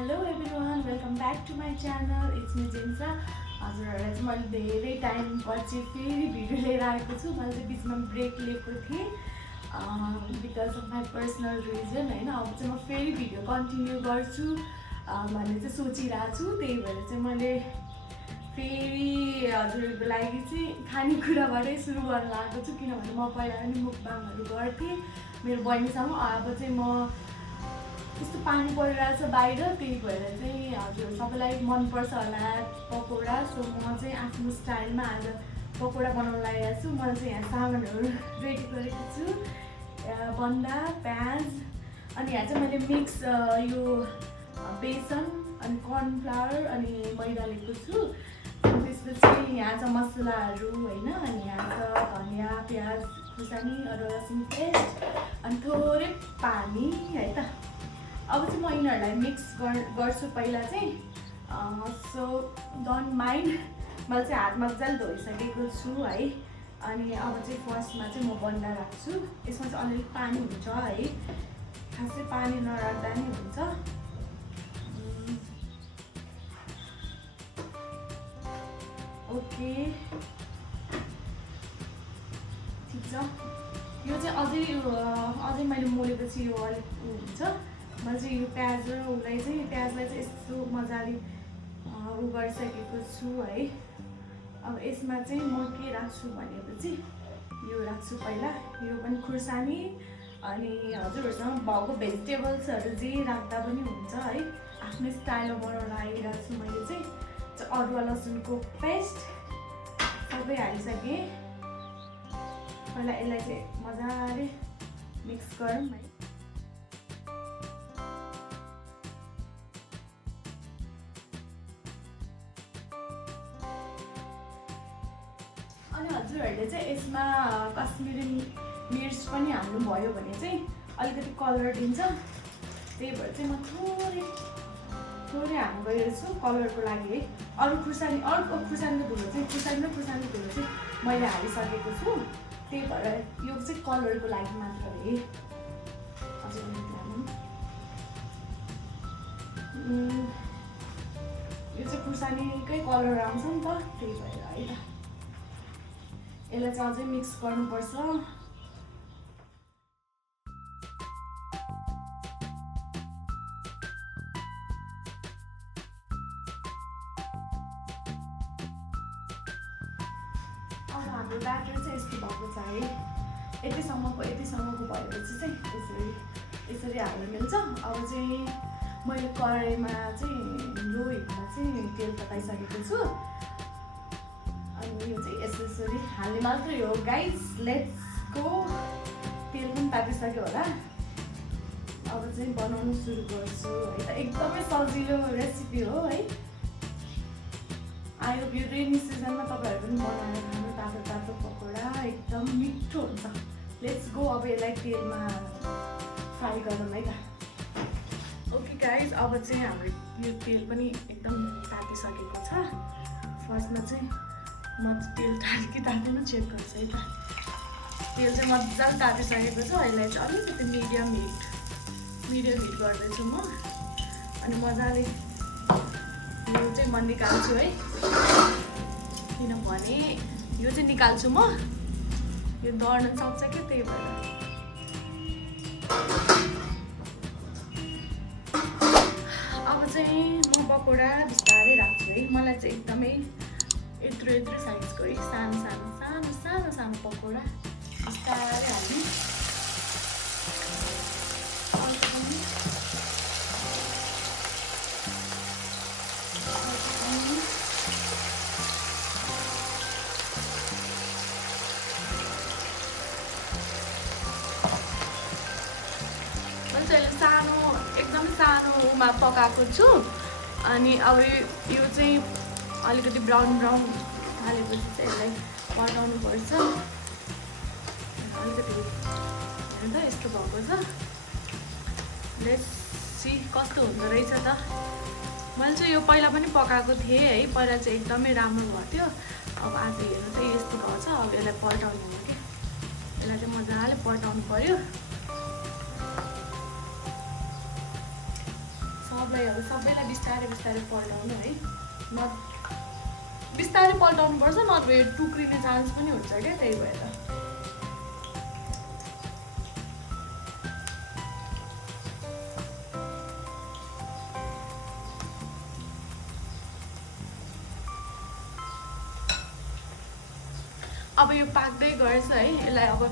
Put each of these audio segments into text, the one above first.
Hello everyone, welcome back to my channel. It's me Jinsa. हजुरहरुलाई चाहिँ मैले धेरै time पछि फेरि भिडियो लिएर आएको छु। मैले चाहिँ बीचमा ब्रेक लिएको थिएँ because of my personal reason हैन। अब चाहिँ म फेरि भिडियो कन्टिन्यू गर्छु भन्ने चाहिँ सोचिरहेको छु। त्यही भएर चाहिँ मैले फेरि हजुरहरुको लागि चाहिँ खानेकुराबाटै सुरु गर्न लागेको छु किनभने म पहिला पनि मुकबाङहरु गर्थेँ मेरो बहिनीसँग। अब चाहिँ म यस्तो पानी परिरहेछ बाहिर, त्यही भएर चाहिँ हजुर सबैलाई मनपर्छ होला पकौडा। सो म चाहिँ आफ्नो स्टाइलमा आज पकौडा बनाउन लागेको छु। मैले चाहिँ यहाँ सामानहरू रेडी गरेको छु, बन्दा प्याज, अनि यहाँ चाहिँ मैले मिक्स यो बेसन अनि कर्नफ्लावर अनि मैदा लिएको छु। त्यसपछि यहाँ छ मसलाहरू हैन, अनि यहाँ छ धनिया प्याज खुर्सानी अदुवा लसुन पेस्ट अनि थोरै पानी है त। अब चाहिँ म यिनीहरूलाई मिक्स गर्छु पहिला चाहिँ। सो डोन्ट माइन्ड, मैले चाहिँ हात मजाले धोइसकेको छु है। अनि अब चाहिँ फर्स्टमा चाहिँ म बन्दा राख्छु। यसमा चाहिँ अलिअलि पानी हुन्छ है, खासै पानी नराख्दा नि हुन्छ। ओके ठिक छ। यो चाहिँ अझै मैले मोलेपछि यो अलिक हुन्छ। मैले चाहिँ यो प्याजलाई चाहिँ यस्तो मजाले गरिसकेको छु है। अब यसमा चाहिँ म के राख्छु भनेपछि यो राख्छु पहिला, यो पनि खुर्सानी अनि हजुरहरूसँग भएको भेजिटेबल्सहरू जे राख्दा पनि हुन्छ है। आफ्नै स्टाइलमा बनाउन आइरहेको छु मैले चाहिँ। अदुवा लसुनको पेस्ट सबै हालिसकेँ। पहिला यसलाई चाहिँ मजाले मिक्स गरौँ है। अनि हजुरहरूले चाहिँ यसमा कश्मिरी मिर्च पनि हाल्नुभयो भने चाहिँ अलिकति कलर दिन्छ। त्यही भएर चाहिँ म थोरै हाल्नु गएको छु कलरको लागि है। अर्को खुर्सानीको धुलो चाहिँ खुर्सानीको धुलो चाहिँ मैले हालिसकेको छु। त्यही भएर यो चाहिँ कलरको लागि मात्र है। हजुर यो चाहिँ खुर्सानीकै कलर आउँछ नि त, त्यही भएर है त। यसलाई चाहिँ अझै मिक्स गर्नुपर्छ। अब हाम्रो ब्याटर चाहिँ यस्तो भएको छ है। यतिसम्मको भएपछि चाहिँ यसरी हाल्नु मिल्छ। अब चाहिँ मैले कराईमा चाहिँ लो हिटमा चाहिँ तेल पकाइसकेको छु। अनि यो चाहिँ यसरी हाल्ने मात्रै हो गाइस। Let's go. तेल पनि तातिसक्यो होला। अब चाहिँ बनाउनु सुरु गर्छु है त। एकदमै सजिलो रेसिपी हो है। आई होप यो रेनी सिजनमा तपाईँहरू पनि बनाएर खानु तातो तातो पकौडा एकदम मिठो हुन्छ। Let's go. अब यसलाई तेलमा फ्राई गरौँ है त। ओके गाइस, अब चाहिँ हाम्रो यो तेल पनि एकदम तातिसकेको छ। फर्स्टमा चाहिँ म तेल तात्यो कि तातेन चेक गर्छु है त। तेल चाहिँ मजाले तातिसकेको छ। यसलाई चाहिँ अलिकति मिडियम हिट गर्दैछु म। अनि मजाले यो चाहिँ म निकाल्छु है, किनभने यो चाहिँ निकाल्छु म, यो दर्न सक्छ क्या, त्यही भएर। अब चाहिँ म पकौडा बिस्तारै राख्छु है। मलाई चाहिँ एकदमै यत्रो साइजको है, सानो पकौडा बिस्तारै हाल्नु। एकदमै सानोमा पकाएको छु। अनि अब यो चाहिँ अलिकति ब्राउन हालेपछि चाहिँ यसलाई पल्टाउनुपर्छ। अलिकति हेर्नु त यस्तो भएको छ। लेट्स सी कस्तो हुँदो रहेछ त। मैले चाहिँ यो पहिला पनि पकाएको थिएँ है। पहिला चाहिँ एकदमै राम्रो भएको थियो। अब आज हेर्नु चाहिँ यस्तो भएको छ। अब यसलाई पल्टाउनु हो कि, यसलाई चाहिँ मजाले पल्टाउनु पर्यो। सबैलाई बिस्तारै बिस्तारै पल्टाउनु है, बिस्तारै पल्टाउनुपर्छ, नत्र यो टुक्रिने चान्स पनि हुन्छ क्या, त्यही भएर। अब यो पाक्दै गर्छ है, यसलाई अब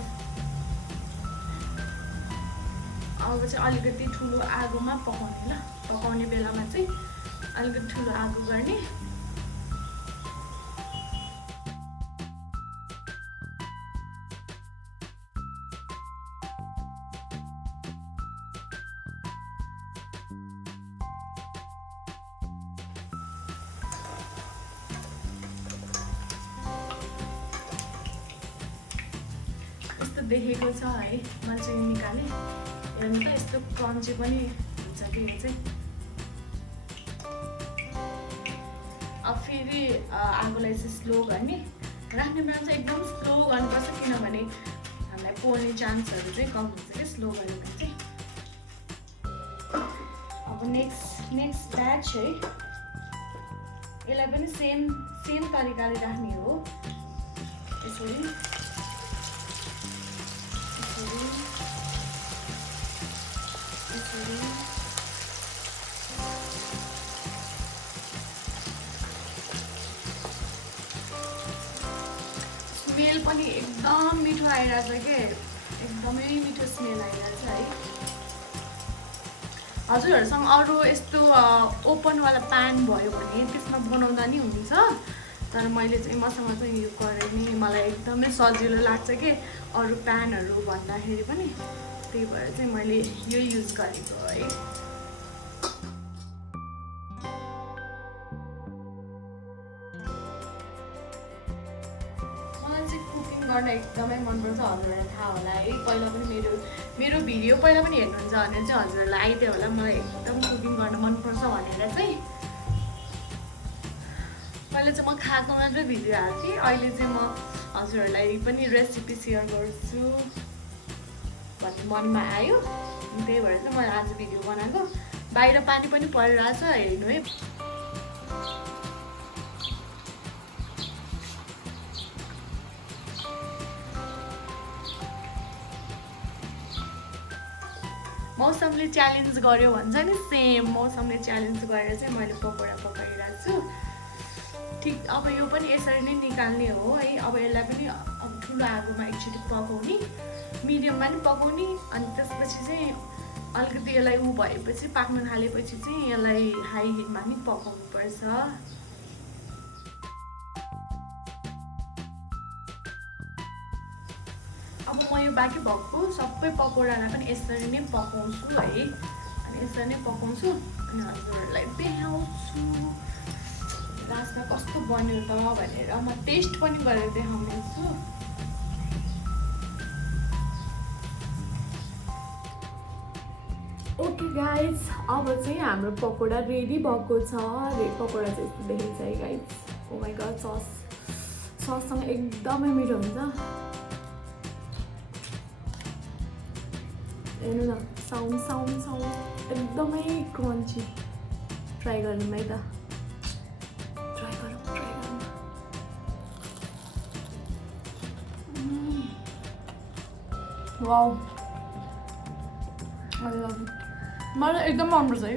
चाहिँ अलिकति ठुलो आगोमा पकाउने ल, पकाउने बेलामा चाहिँ अलिकति ठुलो आगो गर्ने। यस्तो देखेको छ है, मैले चाहिँ निकालेँ, हेर्नु त यस्तो क्रन्ची पनि हुन्छ कि यो चाहिँ। अब फेरि आगोलाई चाहिँ स्लो गर्ने, राख्ने बेला चाहिँ एकदम स्लो गर्नुपर्छ, किनभने हामीलाई पोल्ने चान्सहरू चाहिँ कम हुन्छ क्या स्लो गऱ्यो भने चाहिँ। अब नेक्स्ट ब्याच है, यसलाई पनि सेम तरिकाले राख्ने हो, यसरी स्मेल पनि एकदम मिठो आइरहेछ के, एकदमै मिठो स्मेल आइरहेछ है। हजुरहरूसँग अरू यस्तो ओपनवाला प्यान भयो भने त्यसमा बनाउँदा नि हुन्छ, तर मैले चाहिँ मसँग चाहिँ यो गरेँ नि, मलाई एकदमै सजिलो लाग्छ कि अरू प्यानहरू भन्दाखेरि पनि, त्यही भएर चाहिँ मैले यो युज गरेको है। मलाई चाहिँ कुकिङ गर्न एकदमै मनपर्छ, हजुरहरूलाई थाहा होला है, पहिला पनि मेरो भिडियो पहिला पनि हेर्नुहुन्छ भने चाहिँ हजुरहरूलाई आइदियो होला, मलाई एकदम कुकिङ गर्न मनपर्छ भनेर चाहिँ। पहिला चाहिँ म खाएको मात्रै भिडियो हाल्थेँ, अहिले चाहिँ म हजुरहरूलाई पनि रेसिपी सेयर गर्छु भन्ने मनमा आयो, त्यही भएर चाहिँ मैले आज भिडियो बनाएको। बाहिर पानी पनि परिरहेछ, हेर्नु है। मौसमले च्यालेन्ज गर्यो भन्छ नि, सेम मौसमले च्यालेन्ज गरेर चाहिँ मैले पकौडा पकाइरहेको छु। ठिक अब यो पनि यसरी नै निकाल्ने हो है। अब यसलाई पनि अब ठुलो आगोमा एकचोटि पकाउने, मिडियममा नि पकाउने, अनि त्यसपछि चाहिँ अलिकति यसलाई भएपछि पाक्न थालेपछि चाहिँ यसलाई हाई हिटमा नि पकाउनु पर्छ। अब म यो बाँकी भएको सबै पकौडालाई पनि यसरी नै पकाउँछु है, अनि यसरी नै पकाउँछु अनि हजुरहरूलाई देखाउँछु लास्टमा कस्तो बन्यो त भनेर। म टेस्ट पनि गरेर देखाउनेछु। ओके गाइज, अब चाहिँ हाम्रो पकौडा रेडी भएको छ। पकौडा चाहिँ यस्तो देखिन्छ है गाइज। ओ माई गड, सससँग एकदमै मिठो हुन्छ। हेर्नु न, साउन्ड एकदमै क्रन्ची। ट्राई गरौँ है त, ट्राई गरौँ। वाउ, मलाई एकदम मनपर्छ है।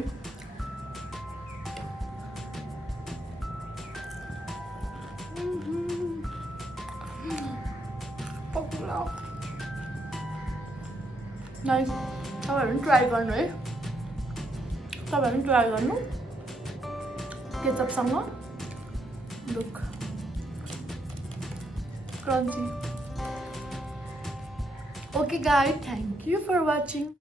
नाइस, तपाईँहरू पनि ट्राई गर्नु है, केचपसँग। Look, crunchy. Okay guys, thank you for watching.